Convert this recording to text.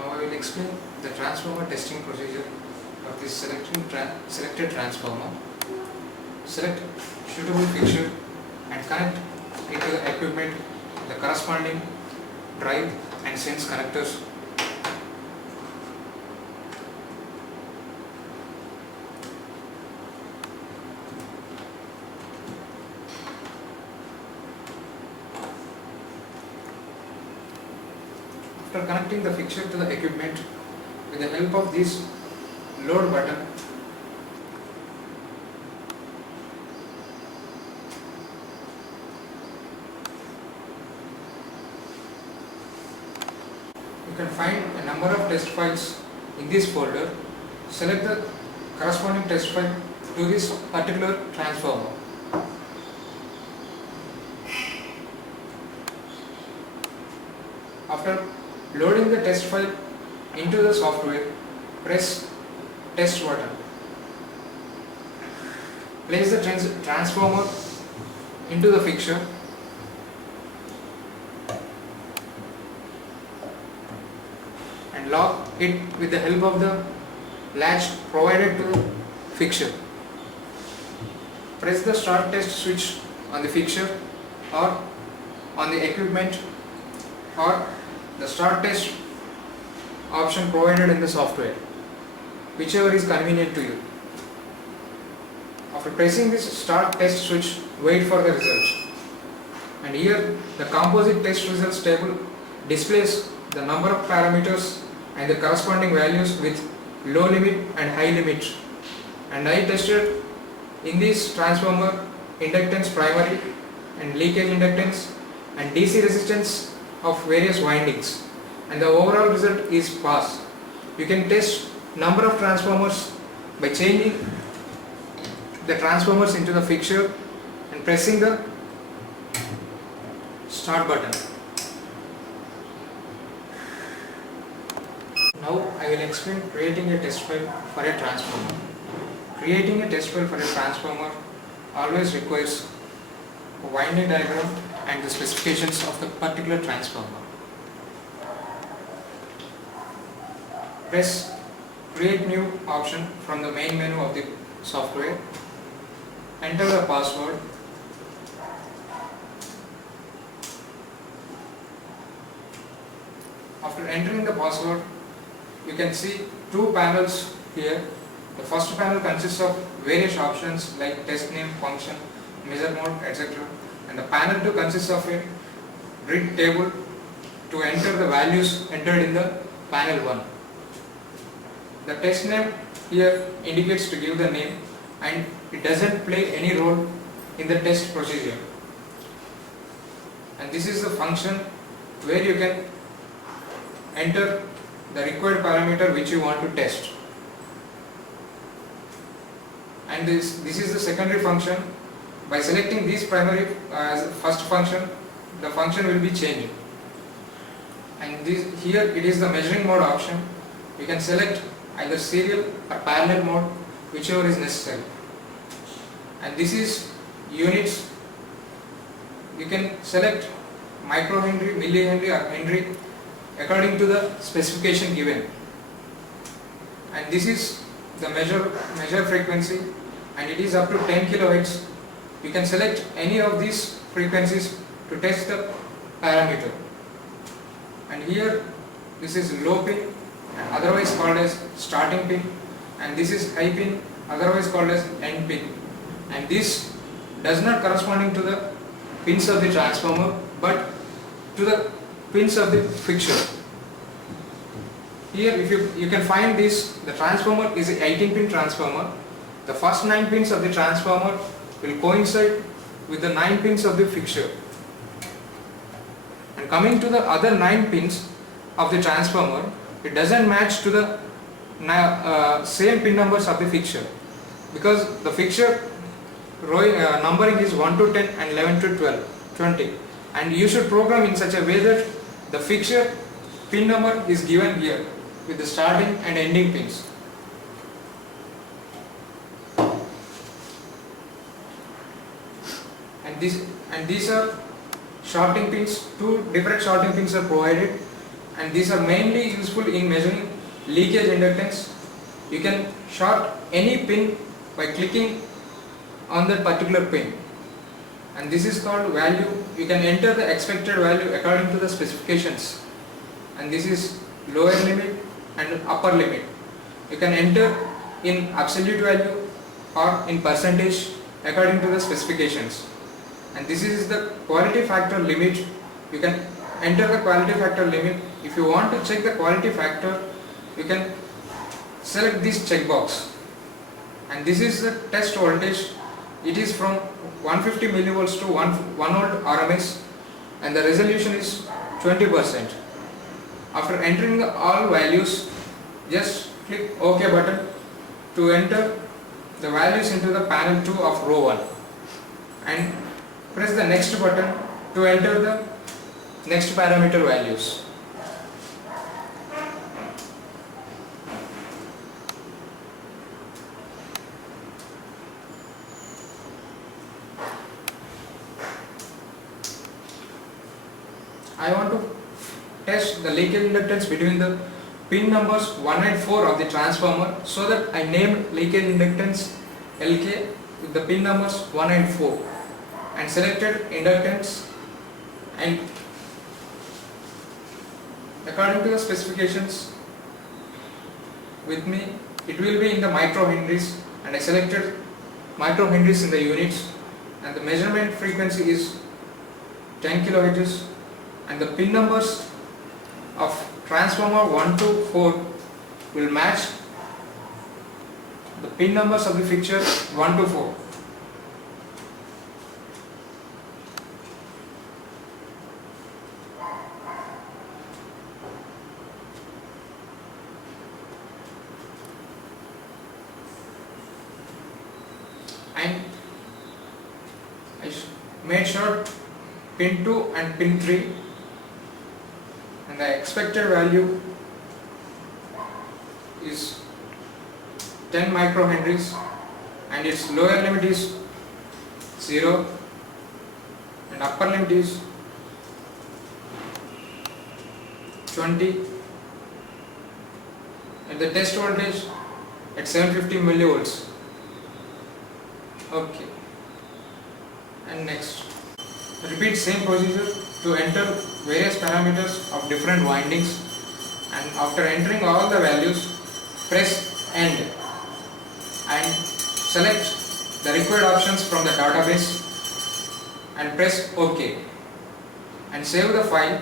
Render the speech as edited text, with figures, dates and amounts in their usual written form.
Now I will explain the transformer testing procedure of this selected transformer. Select suitable fixture and connect it to the equipment, the corresponding drive and sense connectors. After connecting the fixture to the equipment, with the help of this load button, you can find a number of test files in this folder. Select the corresponding test file to this particular transformer. After loading the test file into the software, press test button. Place the transformer into the fixture and lock it with the help of the latch provided to the fixture. Press the start test switch on the fixture or on the equipment, or the start test option provided in the software, whichever is convenient to you. After pressing this start test switch, wait for the results. And here the composite test results table displays the number of parameters and the corresponding values with low limit and high limit. And I tested in this transformer inductance primary and leakage inductance and DC resistance of various windings, and the overall result is pass. You can test number of transformers by changing the transformers into the fixture and pressing the start button. Now I will explain creating a test file for a transformer. Creating a test file for a transformer always requires a winding diagram and the specifications of the particular transformer. Press create new option from the main menu of the software. Enter the password. After entering the password, you can see two panels here. The first panel consists of various options like test name, function, measure mode, etc. And the panel 2 consists of a grid table to enter the values entered in the panel 1. The test name here indicates to give the name, and it doesn't play any role in the test procedure. And this is the function where you can enter the required parameter which you want to test. And this is the secondary function. By selecting this primary as first function, the function will be changed. And here it is the measuring mode option. You can select either serial or parallel mode, whichever is necessary. And this is units. You can select microhenry, millihenry or henry according to the specification given. And this is the measure frequency, and it is up to 10 kilohertz. You can select any of these frequencies to test the parameter. And here this is low pin, otherwise called as starting pin, and this is high pin, otherwise called as end pin. And this does not corresponding to the pins of the transformer, but to the pins of the fixture. Here if you can find this, the transformer is a 18 pin transformer. The first 9 pins of the transformer will coincide with the 9 pins of the fixture. And coming to the other 9 pins of the transformer, it doesn't match to the same pin numbers of the fixture, because the fixture numbering is 1 to 10 and 11 to 20, and you should program in such a way that the fixture pin number is given here with the starting and ending pins. And these are shorting pins. Two different shorting pins are provided, and these are mainly useful in measuring leakage inductance. You can short any pin by clicking on that particular pin, and this is called value. You can enter the expected value according to the specifications, and this is lower limit and upper limit. You can enter in absolute value or in percentage according to the specifications, and this is the quality factor limit. You can enter the quality factor limit. If you want to check the quality factor, you can select this checkbox, and this is the test voltage. It is from 150 millivolts to 1 volt RMS, and the resolution is 20%. After entering the all values, just click OK button to enter the values into the panel 2 of row 1, and press the next button to enter the next parameter values. I want to test the leakage inductance between the pin numbers 1 and 4 of the transformer, so that I named leakage inductance LK with the pin numbers 1 and 4 and selected inductance, and according to the specifications with me it will be in the microhenries, and I selected microhenries in the units, and the measurement frequency is 10 kHz, and the pin numbers of transformer 1 to 4 will match the pin numbers of the fixture 1 to 4. And I made sure pin 2 and pin 3, and the expected value is 10 microhenries, and its lower limit is 0 and upper limit is 20, and the test voltage at 750 millivolts. Okay, and next repeat same procedure to enter various parameters of different windings, and after entering all the values, press end and select the required options from the database and press OK and save the file